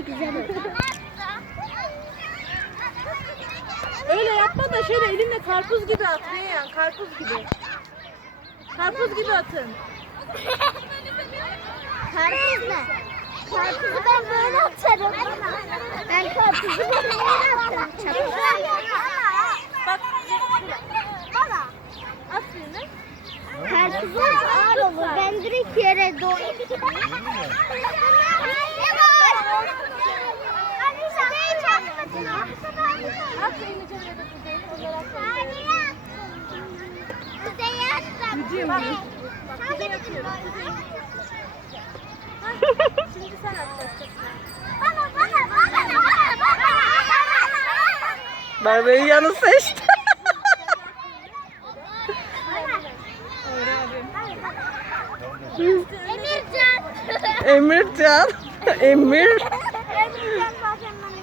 güzel olur. Öyle yapma da şöyle elinle karpuz gibi at Reyhan. Karpuz gibi. Karpuz gibi atın. Karpuz ne? Karpuzu ben böyle atarım. Ben karpuzu böyle atarım. Bak Bana. at birini. Karpuzu ağır olur. Ben direkt yere doğru. Kuzeyi. Onları at. Kuzeye. Gidiyor Bak. mu? Şimdi sen atacaksın. Bana bana bana bana bana. Ben Reyhan'ı seçtim. Emircan. Emircan. Emir. Emircan bazen bana